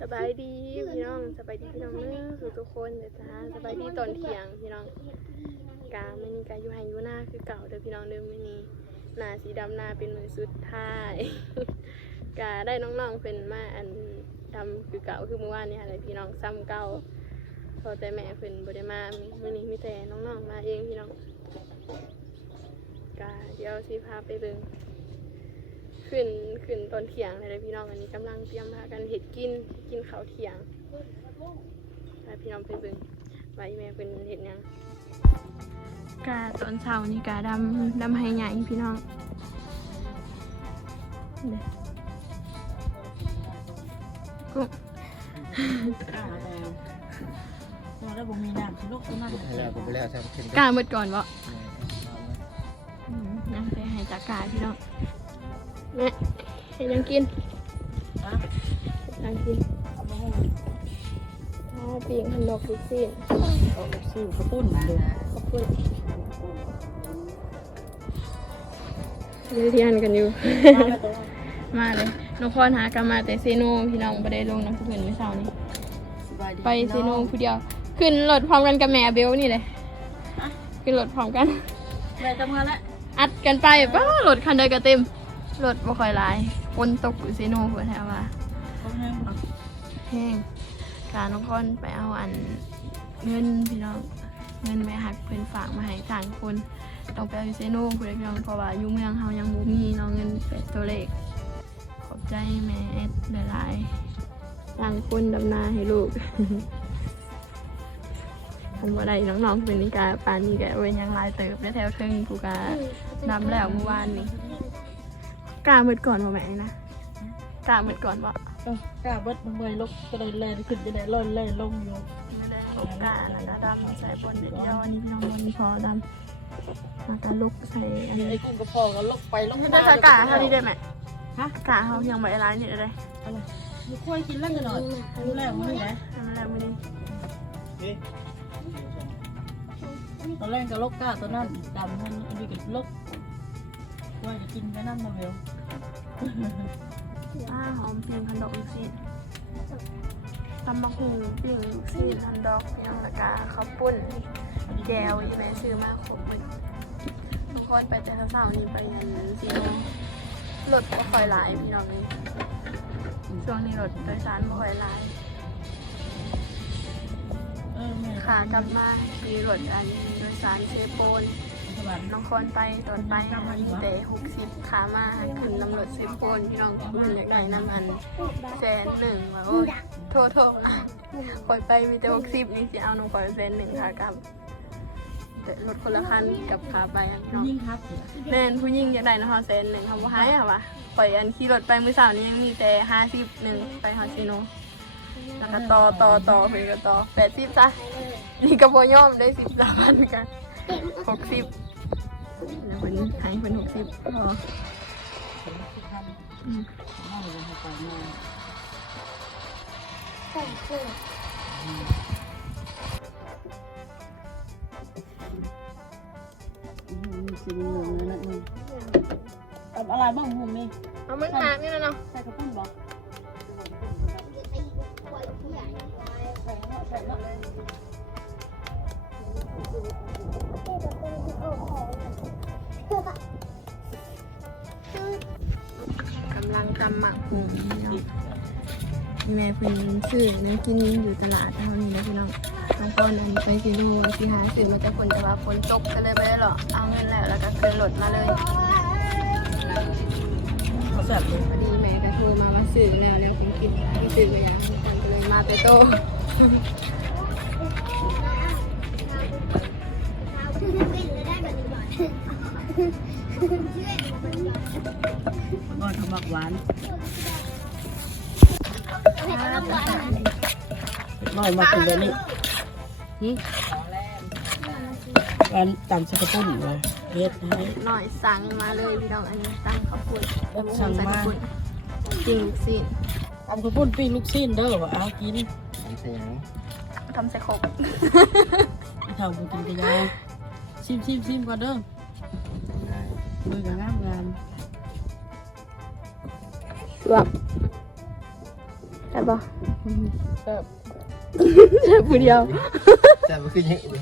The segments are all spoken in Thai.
สบายดีพี่น้องสบายดีพี่น้องเนื้อทุกทุกคนเด้อจ้าสบายดีตอนเที่ยงพี่น้องกาไม่มีกาอยู่ไฮอยู่หน้าคือเก่าเด้อพี่น้องเดิมไม่นี้หน้าสีดำหน้าเป็นมือสุดท้ายกาได้น้องๆเป็นมาอันดำคือเก่าคือเมื่อวานนี้อะไรพี่น้องซ้ำเก่าพอแต่แม่เป็นบริมามื่อนี้มีแต่น้องๆมาเองพี่น้องกาเดี๋ยวสิพาไปเบิ่ง ขึ้นขึ้นตอนเที่ยงเลยเด้อพี่น้องอันนี้กำลังเตรียมพากันเห็ดกินกินข้าวเที่ยงไปพี่น้องไปเบิ่งว่าอีแม่เป็นเห็ดหยังกาตอนเช้านี่กาดำดำให้ใหญ่พี่น้องเด้อกุ้งกล้าแล้วตัวแล้วบ่มีน้ำสิลูกตัวนั้นให้แล้วก็ไปแล้วทำขึ้นกาเมื่อก่อนบ่อืมน้ำไปให้จากกาพี่น้อง แม่ให้ยังกินฮะยังกินเอามาให้อ๋อปีงขนมลูกซีนเอาซื้อข้าวปุ้นดูขอบคุณเรียนกันอยู่ มาเลยน้องพรหากันมาแต่เซโนพี่น้องไปได้ลงน้ำผู้อื่นเมื่อเช้านี้สบายดีไปเซโนผู้เดียว ขึ้นรถพร้อมกันกับแม่เบลนี่เลยขึ้นรถพร้อมกันแม่ทำงานแล้วอัดกันไปป้ารถคันเดียวก็เต็ม รถบ่ค่อยหลายคนตกอยู่เซโนเพื่อแถวว่าเขาให้มาแห้งการน้องพรไปเอาอันเงินพี่น้องเงินแม่หักเพิ่นฝากมาให้ต่างคนต้องไปเอาอยู่เซโนผู้ใดพี่น้องเพราะว่าอยู่เมืองเฮายังบ่มีเน้องเงินเป็นตัวเลขขอบใจแม่แอดหลายๆต่างคนดำนาให้ลูกทันว่าใดน้องๆเป็นนิกาปานนี้แกเว้นยังหลายเติบได้แถวเทิงผู้กาดำแล้วเมื่อวานนี้ กล้ามืดก่อนบ่แม่นนะกล้ามืดก่อนบ่เออกล้าเบิดมันเมื่อยลกก็เลยแล่นขึ้นจะได้ลอยแล่นลงอยู่ไม่ได้ลกกล้านะกาดำใส่บนเด็ดยอนี่พี่น้องบนพอดำมากาลุกใส่อันนี้ไอ้กุ้งกระพอก็ลกไปลกมาได้ใส่กาเท่านี้ได้ไหมฮะกาเขายังไม่ร้ายนี่ได้อะไรมีค่อยกินแล้วกันหน่อยดูแลมันนี่ไงทำอะไรมือนี้ตอนแรกก็ลกกาตัวนั้นดำมันอันนี้ก็ลก ว่าจะกินไปนั่นมาเวลป้าหอมปิ้งฮันดอกลูกชิ้นตำมะฮุงปิ้งลูกชิ้นฮันดอกยังละกาข้าวปุ้นแก้วยี่แม่ซื้อมาครบเลยทุกคนไปแต่เช้าๆนี้ไปยันซีโนรถก็ค่อยหลายพี่น้องนี่ช่วงนี้รถโดยสารบ่ค่อยหลายเออแม่ขากลับมาขี่รถอันโดยสารเชโปนสวัสดี น้องคนไปตอนไปมีแต่หกสิบขามาขึ้นตำรวจเซฟโฟนพี่น้องคุณอยากได้น้ำมันแสนหนึ่งว่าโอ้ยโทษโทษอะคอยไปมีแต่หกสิบนี่สิเอาน้องคอยแสนหนึ่งค่ะกับแต่รถคนละคันกับขาไปพี่น้องแม่นผู้หญิงอยากได้นะคะแสนหนึ่งทำว่าหายอะวะปล่อยอันขี่รถไปมือสาวนี่ยังมีแต่ห้าสิบหนึ่งไปฮาซิโนแล้วก็ต่อต่อต่อเพื่อนก็ต่อแปดสิบจ้ะนี่ก็พอย่อมได้สิบสามพันกันหกสิบ แล้วเพิ่นให้เพิ่นหกสิบพออืมน่าจะไปมาสิบหนึ่งนะมึงกับอะไรบ้างมุมนี่เอามันหนักนี่นะเนาะใส่กระปุ้นบอกใส่เนาะกำลังตำหมักหุงพี่น้องนี่แม่เพิ่นซื้อเนื้อกินอยู่ตลาดเท่านี้นะพี่น้องน้องปอนอันนี้ไปกิโลสิหาซื้อมาจากคนแต่ว่าฝนตกก็เลยไม่ได้หรอกเอาเงินแล้วแล้วก็คืนรถมาเลยเขาแซ่บเลยพอดีแม่ก็โทรมาว่าซื้อแล้วแล้วผมคิดที่ซื้อไปอย่างนี้กันก็เลยมาแต่โต ก่อนทำหมักหวานน้อยมาเป็นแบบนี้หึการตำใส่กระปุ้นเลยเฮ็ดให้หน่อยสั่งมาเลยพี่น้องอันนี้ตั้งข้าวปุ้นสั่งมาจริงสิตำกระปุ้นปิ้งลูกชิ้นเด้อว่าเอากินทำเสียงทำใส่ครบไอ้เท่าบุกินกระยาชิมชิมชิมก่อนเด้อมือกับงามงาม รวมช่บบ่แซ่บใช่ผู้เดียวแซ่บขึ้นยังอีก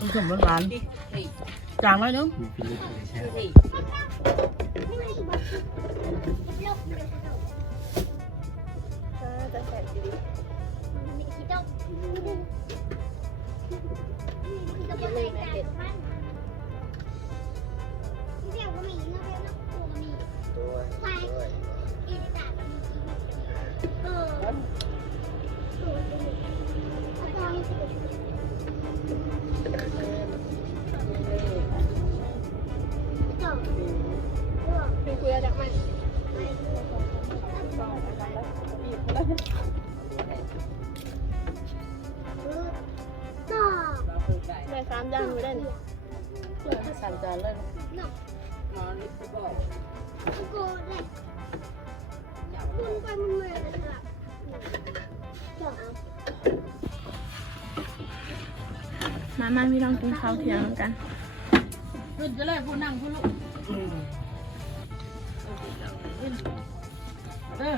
ผสมหวานๆจางไว้เนึง มีฟิลิปเลยใช่จะแสบดีเลยแม่เป็ดด้วยด้วยคือคุยจากมันได้สามอย่างอยู่ได้นี่สามจานเล มามาพี่น้องกินข้าวเที่ยงกันขึ้นจะเลยผู้นั่งผู้ลูกเด้อ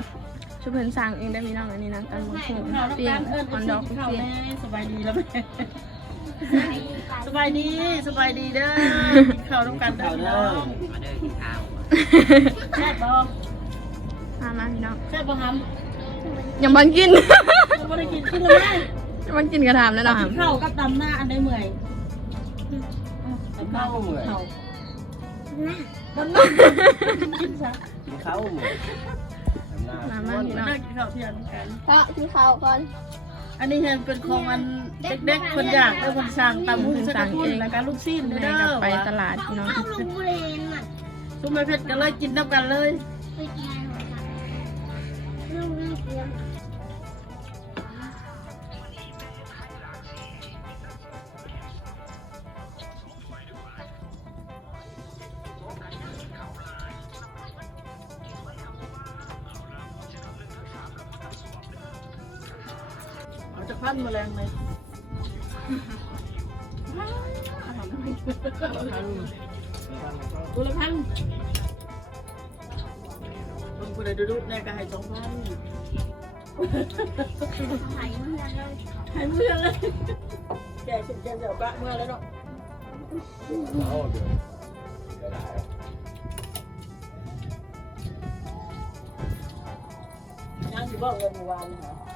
ชุบเพิ่นสั่งเองได้พี่น้องอันนี้นะกันบุญหูข้าวแล้วเปียกังนเอิญออนดอกข้าวเปียงแม่สบายดีแล้วแม่สบายดีสบายดีเด้อกินข้าวต้องกันเด้อพี่น้องมาเด้อกินข้าวแซ่บบ่มามาพี่น้องแซ่บบ่ฮัมยังบังกินยังบ่ได้กินกินเลยยัง บังกินกระถามแล้วเนาะกินข้าวกับดำหน้าอันใดเมื่อยดำหน้ากับข้าวดำหน้ากินซะกินข้าวหมูมามาพี่น้องเลิกกินข้าวเที่ยงกันก็กินข้าวก่อนอันนี้เห็นเป็นของอันเด็กๆคนอยากแล้วคนสั่งตำหุ่นสั่งเองแล้วก็ลูกซีนแม่เด้ก็อไปตลาดพี่น้องซุปแม่เพชรก็เลยกินน้ำกันเลยเอาจะพันแมลงเลยตัวละพันคนคนใดดูดูเนี่ยก็ให้สองพันหายเมื่อเลยแกชิมแกเดี๋ยวกะเมื่อแล้วเนาะยังสิบอกเงินเมื่อวานเหรอ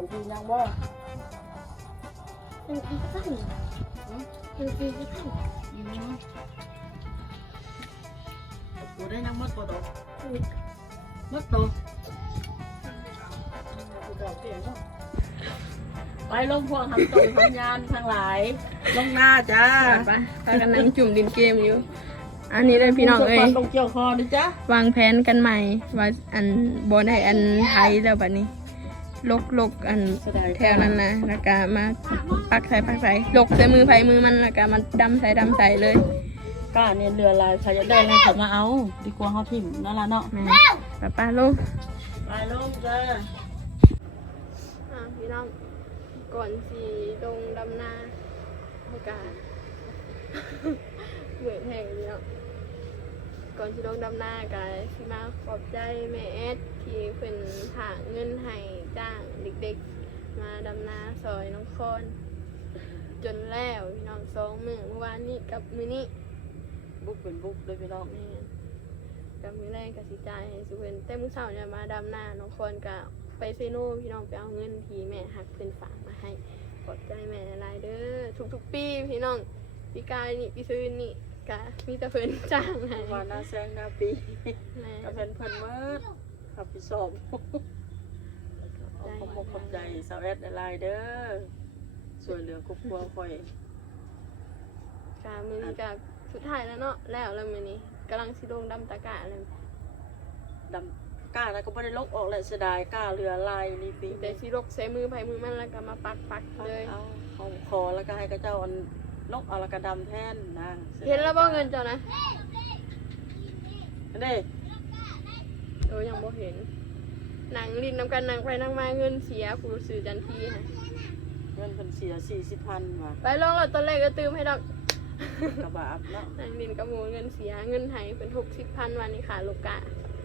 คนที่ยังบ่ตัวได้ยังมัดบ่ดอกมัดตัวไปลงพวงทำตรงทำยานทางหลาย ลงหน้าจ้าไปพากันนั่งจุ่มดินเกมอยู่ อันนี้เลยพี่น้องเอ้ยลงเกี่ยวคอดิจ้าวางแผนกันใหม่ว่าอันบนให้อันไทยแล้วบัดนี้ ลกลกอันแถวนั้นนะแล้วก็มาปักใส่ปักใส่ลกใส่มือไผมือมันแล้วก็มาดำใส่ดำใส่เลยก้าเนี่ยเรือลายใครจะได้ให้เขามาเอา ดีกว่าเขาถิ่มนั่นละเนาะแม่ป้าป้าลงไปลงจ้าอะพี่น้องก่อนสีลงดำนาโอกาสเหมือนแห่งพี่น้อง ก่อนที่ลงดำนากันที่มาขอบใจแม่เอสที่เพิ่นถางเงินให้จ้างเด็กๆ มาดำนาซอยน้องคอน จนแล้วพี่น้องสองมือเมื่อวานนี้กับมือนี้บุกเป็นบุกเลยพี่น้องแม่นกับมือแรกกับสิจ่ายให้สุเพิ่นแต่มื้อเช้าเนี่ยมาดำนาน้องคอนก็ไปเซโน่พี่น้องไปเอาเงินที่แม่หักเพิ่นฝากมาให้ขอบใจแม่หลายๆเด้อทุกๆปีพี่น้องปีกายนี่ปีซื้อนี่ กะมีแต่เพิ่นจ้างให้วันหน้าแซงหน้าปีแม่กับเพื่อนเพื่อนเมื่อขับไปสอบเอาขอบคุณขอบใจสาวแอดไลน์เด้อส่วนเหลือครอบครัวคอยกะมื้อนี้กะสุดท้ายแล้วเนาะแล้วแล้วมื้อนี้กำลังสิลงดำตะกะเลยดำกล้าแล้วก็ไม่ได้ลกออกเลยเสียดายกล้าเรือลายนี่ปีแต่สิลกใส่มือไผมือมันแล้วก็มาปักปักๆเลยเอาเอาคอแล้วก็ให้กระเจ้าอัน ลกเอาแล้วก็ดำแทนนะเห็นแล้วบ่เงินเจ้านะอันนี้เออยังบ่เห็นหนังลินนำกันหนังไปนั่งมาเงินเสียผู้ซื้อจันทีค่ะเงินเพิ่นเสียสี่สิบพันว่ะไปลองแล้วตอนแรกก็ตืมให้ดอกกระบาดเนาะนางลินกับหมูเงินเสียเงินไห้เป็นหกสิบพันวันนี้ค่ะลูกกะ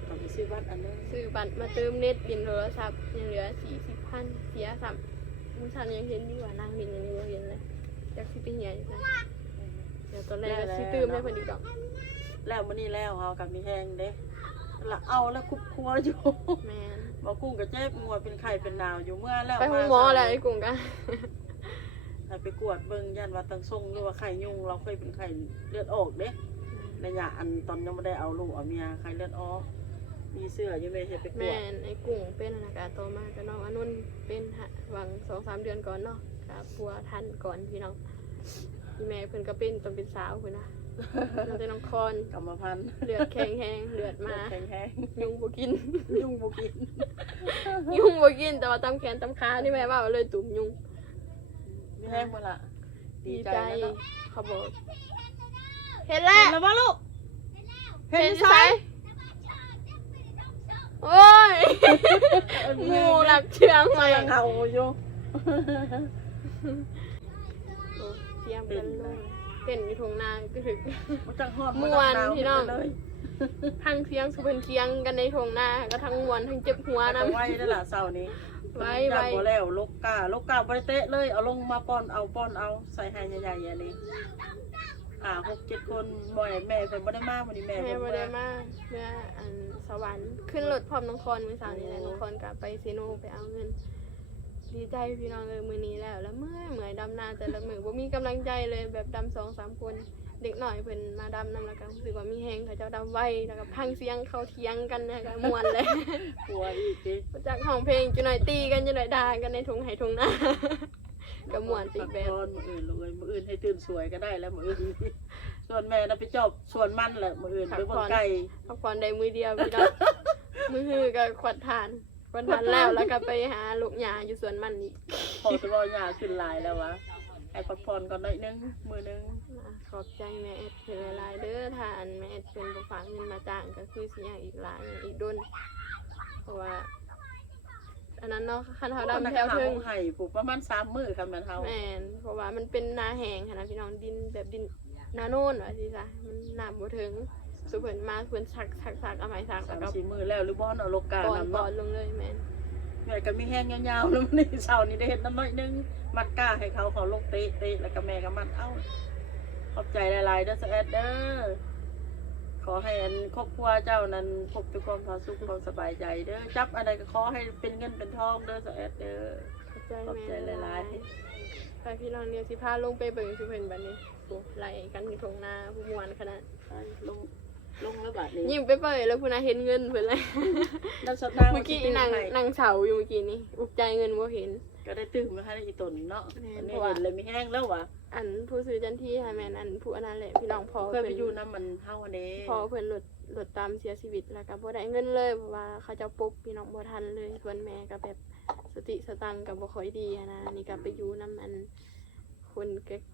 ก็ไปซื้อบัตรอันนึงซื้อบัตรมาเติมเน็ตบินโทรศัพท์ยังเหลือสี่สิบพันเสียสับมุชันยังเห็นดีกว่านางบินยังนี้บ่เห็นเลย จากสิไปเหียอยู่ซะเดี๋ยวตอนแรกก็สิตื่มให้เพิ่นอีกดอกแล้วมื้อนี้แล้วเฮากับมีแฮงเด้ละเอาแล้วคุบครัวอยู่แม่นบ่กุ้งก็เจ็บงัวเป็นไข้เป็นหนาวอยู่เมื่อแล้วไปห้องหมอแล้วไอ้กุ้งกะให้ไปกวดเบิ่งยันว่าตังทรงหรือว่าไข้ยุงเราเคยเป็นไข้เลือดออกเด้ระยะอันตอนยังบ่ได้เอาลูกเอาเมียไข้เลือดออกมีเสื้ออยู่แม่เฮ็ดไปกวแม่ดนไอ้กุ้งเป็นนะกะโตมากับน้องอนุนเป็นหะหวังสองสามเดือนก่อนเนาะ กับปัวทันก่อนพี่น้องพี่แม่เพิ่นก็เป็นตอนเป็นสาวเพิ่นนะตั้งแต่น้องคอนกรรมพันธุ์เลือดแข็งแห้งเลือดมาแข็งแห้งยุงบ่กิน ยุงบ่กิน ยุงบ่กินแต่ว่าตำแขนตำขานี่แม่ว่าเลยตุ่มยุงมีแห้งบ่ล่ะดีใจแล้วเนาะเขาบอกเห็นแล้วเห็นแล้วบ่ลูกเห็นเห็นใช่ใช่โอ้ยหมูหลักเชียงใหม่ยังเอาอยู่ โอ้เทียมกันเลยเต้นอยู่ทงนาก็ถึก มันจังฮอดม่วนพี่น้อง เลยทั้งเสียงสุเพิ่นเคียงกันในทงนาก็ทั้งมวนทั้งเจ็บหัวเอานำไว้ได้อล่ะเสาร์นี้ไว้ย่านไว้บ่แล้วลูกกาลูกกาบ่ได้เตะเลย เอาลงมาป้อนเอาป้อนเอาใส่ให้ใหญ่ๆอันนี้อ่าหกเจ็ดคนบ่อยแม่เพิ่นบ่ได้มาวันนี้แม่แม่เพิ่นบ่ได้มาเมื่ออันสวรรค์ขึ้นรถพร้อมน้องคอนมื้อเช้านี้แหละน้องคอนก็ไปเซโนไปเอาเงิน ดีใจพี่น้องเลยมื้อนี้แล้วแล้วเมื่อยเมื่อยดำนาแต่ละมื้อบ่มีกำลังใจเลยแบบดำสองสามคนเด็กหน่อยเพิ่นมาดำนำแล้วก็รู้สึกว่ามีแฮงเขาเจ้าดำไวแล้วก็พังเสียงเขาเถียงกันนะก็ม่วนเลยกลัวอีกติจากห้องเพลงจุหน่อยตีกันจุหน่อยด่ากันในทงไห้ทงนาก็ม่วนติดแบพักบผ่อนมื้ออื่นลูกเอ้ยมื้ออื่นให้ตื่นสวยก็ได้แล้วมื้ออื่นส่วนแม่น่ะไปจอบสวนมันแหละมื้ออื่นไปเบิ่งไก่พักผ่อนได้มือเดียวพี่น้องมือฮือก็ขวัดทาน ขวัดทานแล้วแล้วก็ไปหาลูกหญ้าอยู่สวนมันอีกพอสิว่าหญ้าขึ้นหลายแล้ววะให้พักผ่อนก่อนหน่อยนึงมื้อนึงอะขอบใจแม่แอดเป็นหลายๆเด้อถ้าอันแม่แอดเป็นบ่ฝากเงินมาจ้างก็คือสิอย่างอีกหลายอย่างอีกดนเพราะว่า อันนั้นเนาะคันเฮาดำแถวเทิเทึงงให้ปลูกประมาณ3มื้อคันแม่นเฮาแม่นเพราะว่ามันเป็นนาแห้งค่ะนะพี่น้องดินแบบดินนาโน่นว่าสิซะมันน้ำบ่ถึง สุเพิ่นมาเพิ่นสักสักสักเอาไม้สักสาแล้วมก็สี่มื้อแล้วหรือบ่เอาโลกาปอนนำปอเนาะนลงเลยแม่นแม่ก็มีแห้งยาวๆแล้วมันนี่เช้านี้ได้เฮ็ดน้ำน้อยนึง มัดก้าให้เขาเขาลงเตะเตะแล้วก็แม่ก็มัดเอ้า ขอบใจหลายๆเด้อสแอดเด้อขอให้อันครอบครัวเจ้านั้นพบแต่ความผาสุขความสบายใจเด้อจับอะไรก็ขอให้เป็นเงินเป็นทองเด้อสแอดเด้อ ขอบใจขอบใจแม่หลายๆไปพี่น้องเดียวสิพาลงไปเบิ่งสุเพิ่นบัดนี้โอ้ไหลกันอยู่ตรงนาผู้ม่วนขนาด ไปลง ลงแล้วบัดนี้ยิ้มไปเปิดแล้วผู้น่าเห็นเงินเพิ่นเลยน้ำสตางค์เมื่อกี้นั่งนั่งเสาอยู่เมื่อกี้นี่อุกใจเงินบ่เห็น ก็ได้ตื่นมาให้ได้อีตนเนาะแม่อันเพนี้ราะว่าเห็นเลยมีแห้งแล้ววะอันผู้ซื้อจันที่ค่ะแม่นอันผู้อันนั้นแหละพี่น้องพอเคยไปเพิ่นอยู่น้ำมันเฮาอันนี้พอเพิ่นหลุดหลุดตามเสียชีวิตแล้วก็บ่ได้เงินเลยเพราะว่าเขาเจ้าปุ๊บพี่น้องบ่ทันเลยส่วนแม่ก็แบบสติสตังค์ก็บ่ค่อยดีหั้นนะนี่ก็ไปอยู่นํอัน คน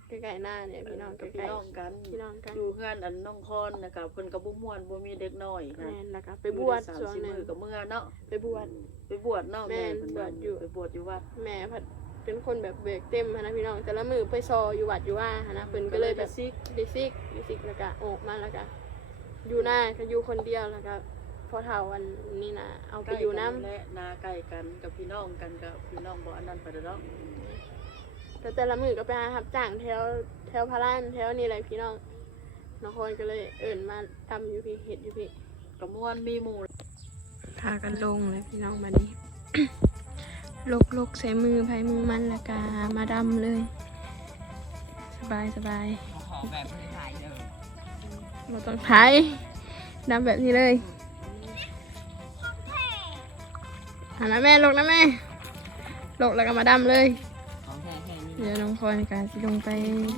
ใกล้ๆหน้าเนี่ยพี่น้องใกพี่ล้น้องกันๆพี่น้องกันอยู่เพื่อนอันน้องคอนนะครับเพิ่นก็บ่ม่วนบ่มีเด็กน้อยนะแม่นแล้วก็ไปบวชสามช่วงสี่หนึงมื้อกับเมื่อเนาะไปบวช ไปบวชเนาะแม่แม่นเพิ่นบวชอยู่ ไปบวชอยู่วัดแม่ผัดเป็นคนแบบเบิกเต็มหั้นนะพี่น้องแต่ละมือไปซออยู่วัดอยู่ว่าหั้นนะเพิ่นก็เลยแบบ ซิกดิซิกดิซิกแล้วก็ออกมาแล้วก็อยู่หน้าก็อยู่คนเดียวแล้วก็พอเฒ่าอันนี้นะเอาไปอยู่น้ำและนาใกล้กันกับพี่น้องกันกับพี่น้องบ่อันนั้นไปเด้อเนาะ แต่แต่ละมือก็ไปหารับจ้างแถวแถวพารานแถวนี้แหละพี่น้องน้องคนก็เลยเอิ่นมาทำอยู่พี่เห็ดอยู่พี่ก็ม่วนมีหมู่พากันลงเลยพี่น้องมานี้ลกลกใส่มือภายมือมันแล้วก็มาดำเลย สบายสบายขอแบบไม่ถ่ายเด้อเราต้องถ่ายดำแบบนี้เลยหันนะแม่ลกนะแม่ลกแล้วก็มาดำเลยของแท้แค่นี้ เดี๋ยวน้องพลอยการสิลงไป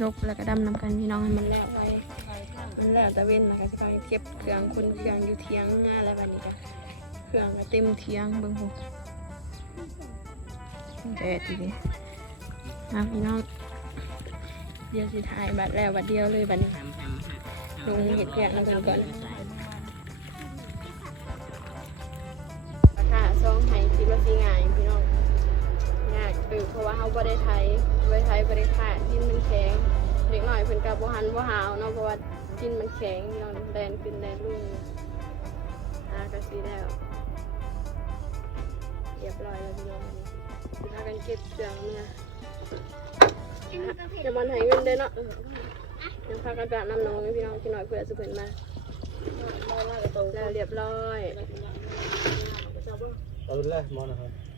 ลบแล้วก็ดำน้ำกันพี่น้องให้มันแล้วไปมันแล้วตะเว้นแล้วก็สิไปเก็บเครื่องคนเครื่องอยู่เทียงงานแล้วบัดนี้ก็เครื่องก็เต็มเทียงเบิ่งพวกแดดดีมาพี่น้องเดี๋ยวสิถ่ายบัดแล้วบัดเดียวเลยบัดนี้ลงเห็ดแกะแล้วกันก่อนราคาซองไห้คิดว่าสิง่ายพี่น้อง เออเพราะว่าเขาบ่ได้ไทยบ่ได้ไทยบ่ได้ขาดดินมันแข็งเด็กหน่อยเพิ่นก็บ่หันบ่หาวเนาะเพราะว่าดินมันแข็งเน้องแดนขึ้นแดนลงอากกระสีแล้วเรียบร้อยแล้วพี่น้องสิพากันเก็บเครื่องเมื่อจะมันให้เงินได้เนาะยังพากันแบบน้ำน้องพี่น้องกินหน่อยเพื่อสุเพิ่นมาแล้วเรียบร้อยเอาดูแลมอนะครับ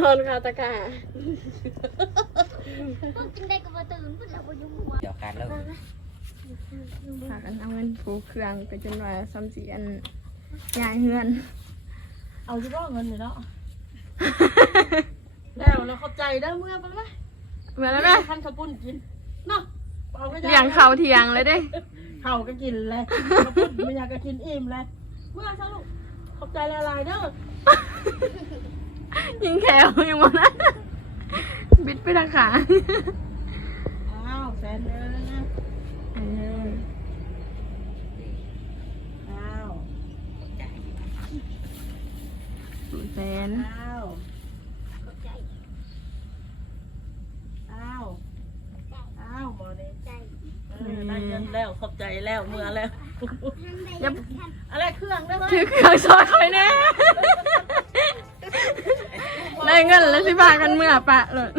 นอนคาตะกร้ากินได้กับตื่นเพื่อนเราไปยุ่งหัวเดี๋ยวกันแล้วพากันเอาเงินผูกเครื่องไปจนว่าซ้ำสีอันยายเฮือนเอาที่ร่อเงินเลยเนาะแล้วเราเข้าใจได้เมื่อมันไหมเหมือนแล้วไหมท่านขาวปุ้นกินเนาะเอาไปเลี้ยงเขาเทียงเลยเด้เข่าก็กินเลยขาวปุ้นไม่อยากก็กินอิ่มเลยเมื่อซะลูกขอบใจละลายเด้อ ยิงแขวยังมองนะบิดไปทางขาอ้าวแสนเด้อเอออ้าวแฟนอ้าวอ้าวอ้าวหมอนี่เออได้เงินแล้วขอบใจแล้วเมื่อแล้วยับอะไรเครื่องได้ไหม ถือเครื่องซอยคอยแน่ ได้เงินแล้วสิพากันเมื่อปะเลย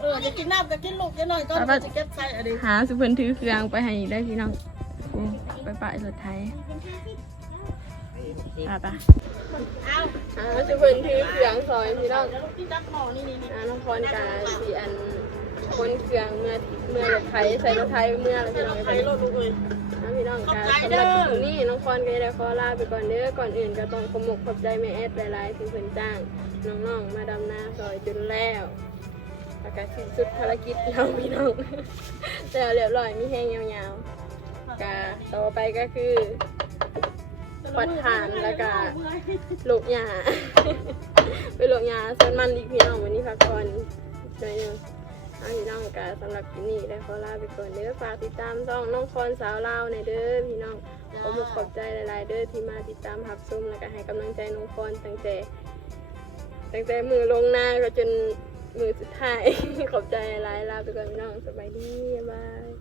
เออจะกินน้ำจะกินลูกจะหน่อยก็จะเก็บใส่อะไรหาสุเพิ่นถือเครื่องไปให้อีกได้พี่น้องอืมไปปะรถไทยปะปะอ้าวหาสุเพิ่นถือเครื่องซอยพี่น้องเดี๋ยวลูกที่จักหมอนี่นี่นี่อ่าน้องพรกาสีอันคนเครื่องเมื่อเมื่อรถไถใส่รถไถเมื่อแล้วให้พี่น้เราองไปไปรถลูกเลยนะ พี่น้องกาขอบใจสำหเด้รับอคลิปนี้น้องพรก็ได้ขอลาไปก่อนเด้อก่อนอื่นก็ต้องขอมกขอบใจแม่แอดหลายๆที่เพิ่นจ้างน้องๆมาดำนาซอยจนแล้วแล้วก็สิ้นสุดภารกิจเราพี่น้องแล้วเรียบร้อยมีแห้งยาวๆกาต่อไปก็คือปัดฐานแล้วก็ลูกยาไปลูกยาส่วนมันอีกพี่น้องวันนี้พักผ่อนช่วยหนึง อาพี่น้องกาสำหรับที่นี่ได้ขอลาไปก่อนเด้อฝากติดตามช่องน้องคอนสาวลาวในเด้อพี่น้องขอมุกขอบใจหลายๆเด้อที่มาติดตามรับชมแล้วก็ให้กำลังใจน้องคอนตั้งแต่ตั้งแต่มือลงหน้าก็จนมือสุดท้ายขอบใจหลายๆลาไปก่อนพี่น้องสบายดีบ๊ายบาย